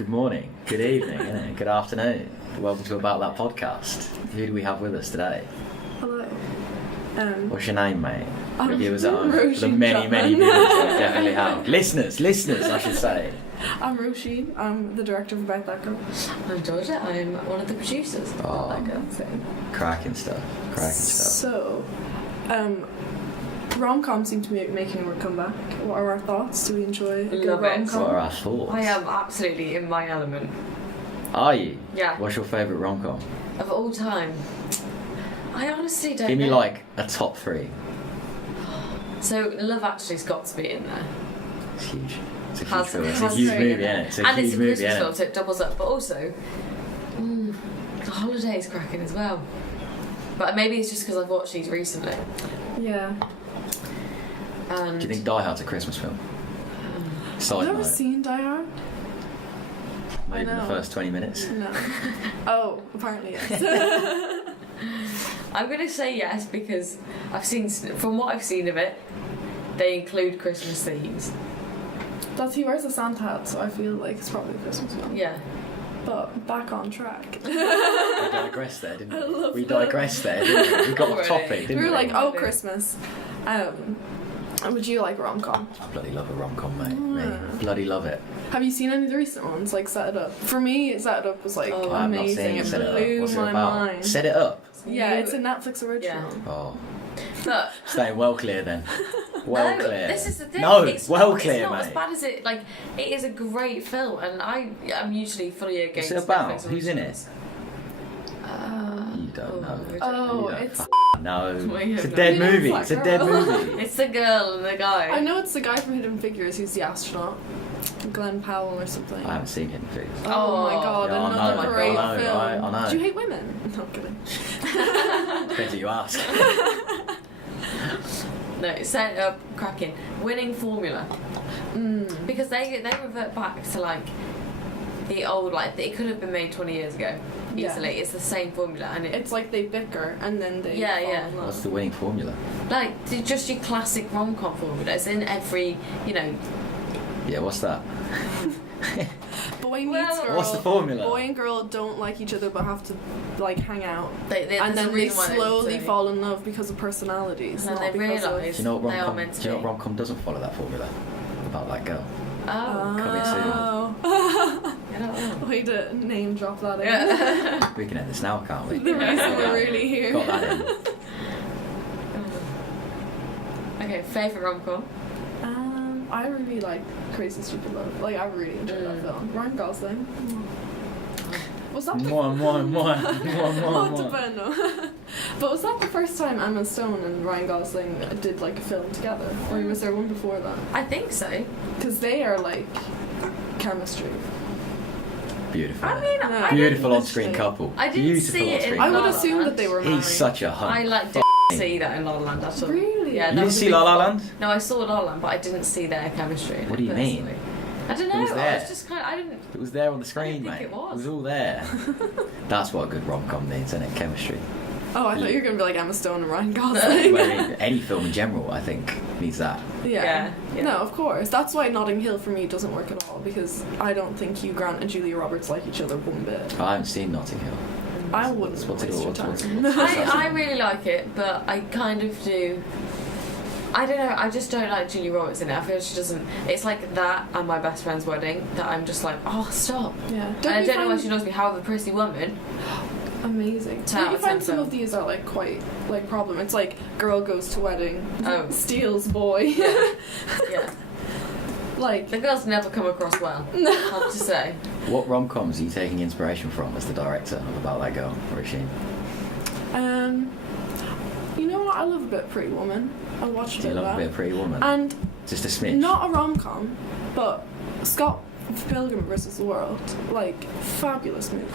good morning, good evening, innit? Good afternoon. Welcome to About That podcast. Who do we have with us today? Hello. What's your name, mate? I'm Viewers at home. Roisin For the many Chapman. viewers that definitely have. Listeners, I should say. I'm Roisin. I'm the director of About That Girl. I'm Georgia. I'm one of the producers of Oh. That Girl. Cracking stuff. So, rom-com seem to be making a comeback. What are our thoughts? Do we enjoy a good Love it. rom-com? What are our thoughts? I am absolutely in my element. Are you? Yeah. What's your favourite rom-com? Of all time. I honestly don't Give me know. like a top three. So, Love Actually's got to be in there. It's huge. It's a huge Has- film. It's a has huge three movie, in there. innit? It's a And huge it's a movie, Christmas film, innit? so it doubles up. But also, The Holiday's cracking as well. But maybe it's just because I've watched these recently. Yeah. And Do you think Die Hard's a Christmas film? Side I've never note. seen Die Hard. Maybe in the know. first 20 minutes. No. Oh, apparently yes. I'm going to say yes because I've seen, from what I've seen of it, they include Christmas themes. He wears a Santa hat, so I feel like it's probably a Christmas film. Yeah. But back on track. We digressed there, didn't I we? love We that. digressed there, didn't we? We got off Already. topic, didn't We we? were like, oh, Already. Christmas. Would you like rom-com? I bloody love a rom-com, mate. Mm. Bloody love it. Have you seen any of the recent ones, like Set It Up? For me, Set It Up was like Oh, I've not amazing. seen It Set It Up. blew What's it my about? mind. Set It Up. Yeah, You- it's a Netflix original. Oh, But staying well clear then. Well no, clear. this is the thing. No, it's well not, clear, it's not mate. as bad as it. Like, it is a great film, and I'm usually fully against. What's it about? Netflix Who's in it? originals. You don't know. Oh, You don't it's. No. Well, you It's a have dead no- You know movie. it's It's a that dead girl. movie. It's the girl and the guy. I know it's the guy from Hidden Figures who's the astronaut, Glenn Powell or something. I haven't seen Hidden Figures. Oh my god, Yeah, I another know, great I know, film. I know. Do you hate women? No, I'm kidding. Depends who you ask. No, Set It Up, cracking, winning formula Mm. because they revert back to like the old, like it could have been made 20 years ago Yeah. easily. It's the same formula, and It's like they bicker and then they Yeah, fall yeah. in What's love. the winning formula? like just your classic rom-com formula. It's in every, Yeah, what's that? Boy meets Well, girl. What's the formula? Boy and girl don't like each other but have to like hang out. they, And there's a then they reason why slowly do. fall in love because of personalities. And not then they because of- realise Do you know what they are rom-com? meant to Do you know be. what rom-com doesn't follow that formula? About that girl. Oh, Coming soon. Oh. I don't know. Way to name drop that in. Yeah. We can end this now, can't we? The reason we're really here. Got that in. Okay, favourite rom-com? I really like Crazy Stupid Love. Like, I really enjoyed that film. Ryan Gosling. Was that the Moi. Oh, Bueno. But was that the first time Emma Stone and Ryan Gosling did like a film together, or was there one before that? I think so. Because they are like chemistry. Beautiful. I mean, No. I Beautiful didn't on-screen see- couple. I didn't Beautiful see it in on-screen I couple. would La La assume that Land. they were married. He's such a hunt. I like didn't see that in La La Land at all. Really? Yeah, You that didn't was a see big La La flop. Land? No, I saw La La Land, but I didn't see their chemistry. in What it do you mean? personally. I don't know. It was I there. was just kind of. I didn't. It was there on the screen, I didn't mate. think it was. all there. That's what a good rom-com needs, isn't it? Chemistry. Oh, I thought you were gonna be like Emma Stone and Ryan Gosling. Well, I mean, any film in general, I think, needs that. Yeah. Yeah. No, of course. That's why Notting Hill for me doesn't work at all, because I don't think Hugh Grant and Julia Roberts like each other one bit. I haven't seen Notting Hill. I wouldn't What's it waste your all- time. I really like it, but I kind of do. I don't know. I just don't like Julia Roberts in it. I feel she doesn't. It's like that and My Best Friend's Wedding that I'm just like, oh, stop. Yeah. And I don't know why she knows me. However, Pretty Woman. Amazing. Ten Don't out you of find 10 some film. of these are like quite like problem? It's like girl goes to wedding, Oh. steals boy. Yeah. Like The girls never come across well, I have to say. What rom-coms are you taking inspiration from as the director of About That Girl, Roisin? you know what? I love a bit of Pretty Woman. I watched a Do you bit of love a bit that. of Pretty Woman? And Just a smidge. not a rom-com, but Scott Pilgrim vs. the World, like fabulous movie.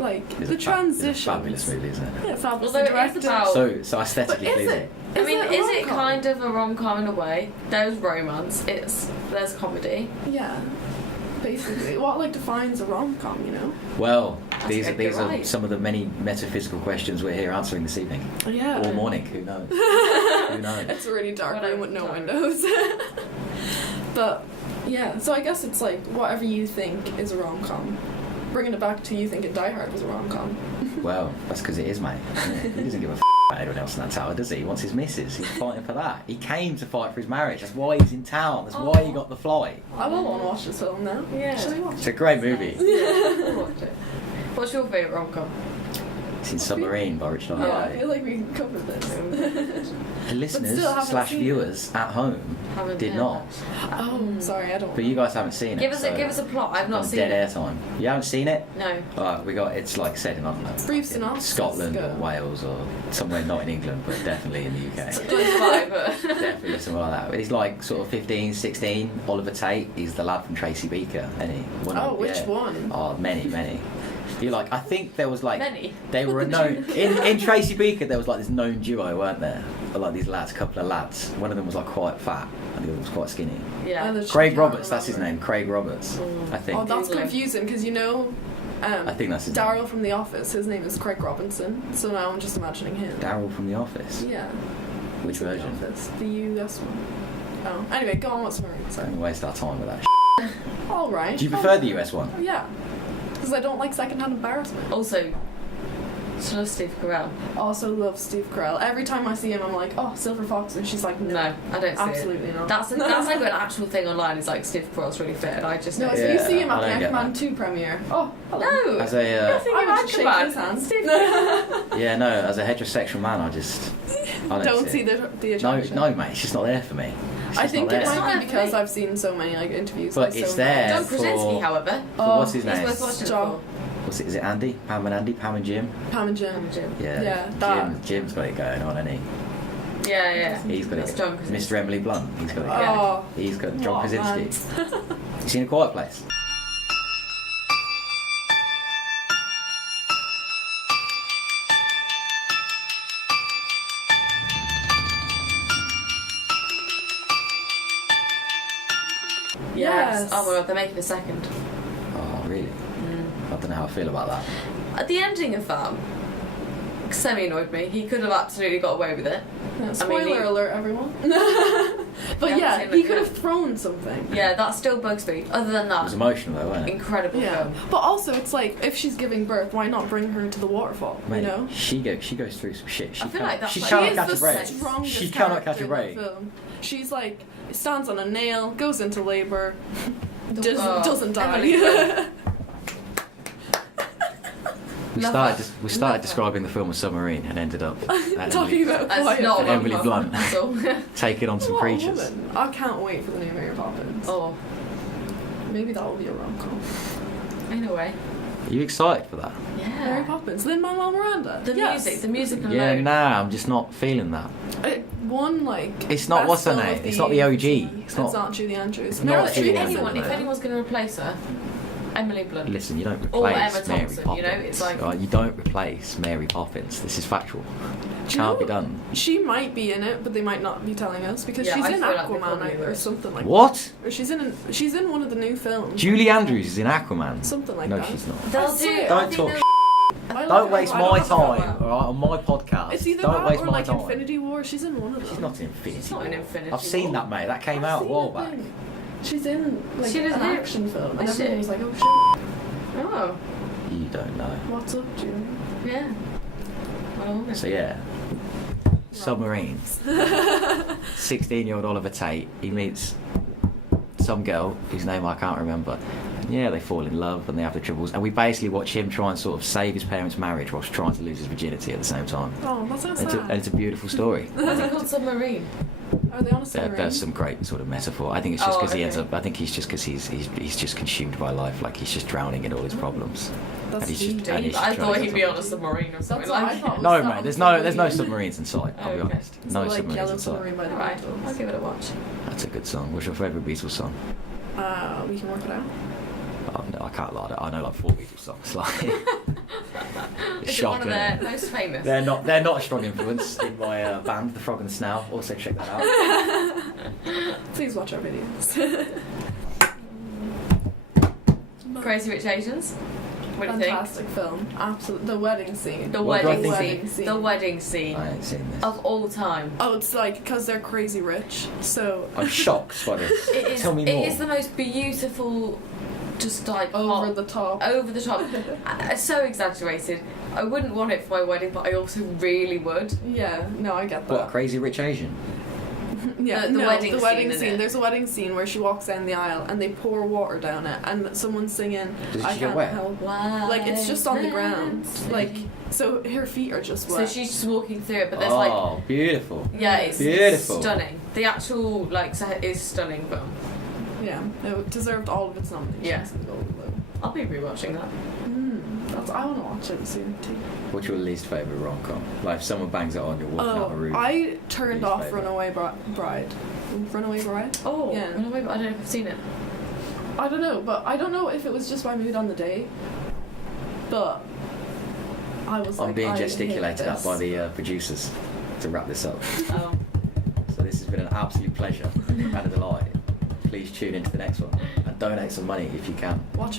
Like It's the It's a transition. fabulous movie, isn't it? Yeah, fabulous. Although it is directed. about- So aesthetically But is pleasing. it? I mean, a is it rom-com? kind of a rom-com in a way? There's romance. There's comedy. Yeah. Basically, what like defines a rom-com? You know? Well, I these think are you're right. some of the many metaphysical questions we're here answering this evening. Yeah. Or morning, who knows? Who knows? It's a really dark Whatever room with no time. windows. But Yeah, so I guess it's like whatever you think is a rom-com. Bringing it back to you thinking Die Hard was a rom-com. Well, that's because it is, mate. Isn't it? He doesn't give a about anyone else in that tower, does he? He wants his missus. He's fighting for that. He came to fight for his marriage. That's why he's in town. That's why he got the flight. I will want to watch this film now. Yeah. Shall we watch It's a great movie. We'll watch it. What's your favourite rom-com? It's in Submarine by Richard Yeah, I Harvey. feel like we covered this. The listeners still haven't seen /viewers at home Haven't did heard not. Oh, sorry, I don't. But you guys haven't seen it. Give us so a plot. I've not got seen dead it. airtime. You haven't seen it? No. We got it's like said in, I don't know, Brief in synopsis, Scotland go. or Wales or somewhere not in England, but definitely in the UK. Close by, but Definitely somewhere like that. He's like sort of 15, 16. Oliver Tate. He's the lad from Tracy Beaker. Which one? Oh, many. You like? I think there was like many. they were a known in Tracy Beaker. There was like this known duo, weren't there? Like these lads, a couple of lads. One of them was like quite fat, and the other was quite skinny. Yeah. Craig Roberts, that's his name. Craig Roberts, I think. Oh, that's Googling. confusing because you know. I think that's his name. Daryl from The Office. His name is Craig Robinson. So now I'm just imagining him. Daryl from The Office. Yeah. Which The version? Office. The US one. Oh, anyway, go on. What's Marine? Don't waste our time with that. All right. Do you prefer the US one? Yeah. Because I don't like secondhand embarrassment. Also, still love Steve Carell. Also love Steve Carell. Every time I see him, I'm like, oh, Silver Fox, and she's like, no, No, I don't see absolutely it. not. That's like an actual thing online. Is like Steve Carell's really fit, and I just No, know. so Yeah, you see him I at don't the get Aquaman that. 2 premiere. Oh, hello. No. As a Nothing I about would just shake his Aquaman. hand. Steve yeah, no, as a heterosexual man, I Don't see it. the attraction. No, mate, it's just not there for me. It's I just think not it there. might It's be not because for me. I've seen so many like interviews. But with it's so there. many- John Krasinski, for- however, What's his he's name? worth watching John. for. What's it? Is it Andy? Pam and Andy? Pam and Jim? Pam and Jim. Jim. Yeah, that. Jim's got it going on, hasn't he? Yeah. He's got That's it. John Krasinski. Mr. Emily Blunt. He's got it. Yeah. Oh, He's got John what a man. Krasinski. You seen A Quiet Place? Yes. Oh my god, they're making a second. Oh, really? I don't know how I feel about that. At the ending of that, semi-annoyed me. He could have absolutely got away with it. Yeah, spoiler alert, everyone. But Yeah, yeah, same he with could him. have thrown something. Yeah, that still bugs me. Other than It was that, emotional though, wasn't it? incredible Yeah, film. but also it's like if she's giving birth, why not bring her to the waterfall? Mate, You know, she goes through some shit. She I feel can't, like that's she like- cannot she catch a is the break. strongest She cannot catch a character break. in the film. She's like stands on a nail, goes into labour, Oh, doesn't die. Emily Blunt. We started describing the film as Submarine and ended up at Talking about That's quiet. not a Emily rom-com Blunt. at all. taking on some What a creatures. woman. I can't wait for the new Mary Poppins. Oh, Maybe that will be a rom-com. in a way. Are you excited for that? Mary Yeah. Poppins. Lin-Manuel Miranda. The Yes. music alone. Yeah, nah, I'm just not feeling that. It won like. It's not- best what's her film name? of It's not the OG. It's It's not Julie Andrews. it's Meryl not If Julie Streep is Andrews, anyone, in if it. anyone's going to replace her, Emily Blunt. Listen, you don't Or replace Emma Mary Thompson, Poppins. you know, it's like- Right, you don't replace Mary Poppins. This is factual. Do you Can't be know- done. She might be in it, but they might not be telling us because Yeah, she's I in feel like they Aquaman probably or will. something like What? that. Or she's in one of the new films. Julie Andrews is in Aquaman. Something like no, that. she's not. They'll I do. swear. I Don't think talk they'll- I Don't like waste her. I my don't know time, about- alright, on my podcast. It's either Don't that waste or my like time. Infinity War. She's in one of them. She's not in Infinity She's not in War. Infinity I've seen War. that, mate. That came I've out a seen while the back. thing. She's in like She an doesn't- action film, and Is she? everyone was like, "Oh shit, Oh, You don't know. what's up, Julie?" yeah. Well, So yeah. Submarine. 16-year-old Oliver Tate. He meets some girl whose name I can't remember. And yeah, they fall in love and they have the troubles. And we basically watch him try and sort of save his parents' marriage whilst trying to lose his virginity at the same time. Oh, that sounds And sad. it's a beautiful story. what's it called? Submarine. Are they on a submarine? There's some great sort of metaphor. I think it's just Oh, because he ends okay. up. I think he's just because he's just consumed by life. Like he's just drowning in all his problems. That's and he's just, deep. and he's just I trying thought to he'd get be some- on a submarine or something That's what I like thought. that. No, That mate. was There's no really- submarines in sight. I'll be Okay. honest. Is No it like submarines Yellow in sight. Submarine by the Alright, Beatles? I'll give it a watch. That's a good song. What's your favourite Beatles song? We can work it out. Oh, no, I can't lie. I know like 4 Beatles songs. Like, it's Is it one of shocking. their most famous? They're not a strong influence in my band, The Frog and the Snail. Also check that out. Please watch our videos. Crazy Rich Asians. What do you think? Fantastic film. Absolutely. The wedding scene. The What do I wedding think? scene. The wedding scene I ain't seen this. of all time. Oh, it's like because they're crazy rich. So I'm shocked by this. It is. Tell me more. It is the most beautiful, just like over hot- the top. over the top, so exaggerated. I wouldn't want it for my wedding, but I also really would. Yeah. No, I get that. What, Crazy Rich Asian? Yeah, The no, wedding the wedding scene, scene. innit? There's a wedding scene where she walks down the aisle and they pour water down it, and someone's singing. Does I she get can't wet? help. Wow. Like it's just on the ground. Like so, her feet are just So wet. she's just walking through it, but there's Oh, beautiful. yeah, it's Beautiful. stunning. The actual like set is stunning film. Yeah, it deserved all of its nominations. Yeah. in the Golden Globe. I'll be rewatching that. I want to watch it soon too. What's your least favourite rom-com? Like, if someone bangs it on, you're walking out the room. I turned Least off favourite. Runaway Bride. Runaway Bride? Oh, Yeah. I don't know if I've seen it. I don't know, but I don't know if it was just my mood on the day. But I was like, I'm being I hate gesticulated at this. by the producers to wrap this up. Oh. So this has been an absolute pleasure and a delight. Please tune into the next one and donate some money if you can. Watch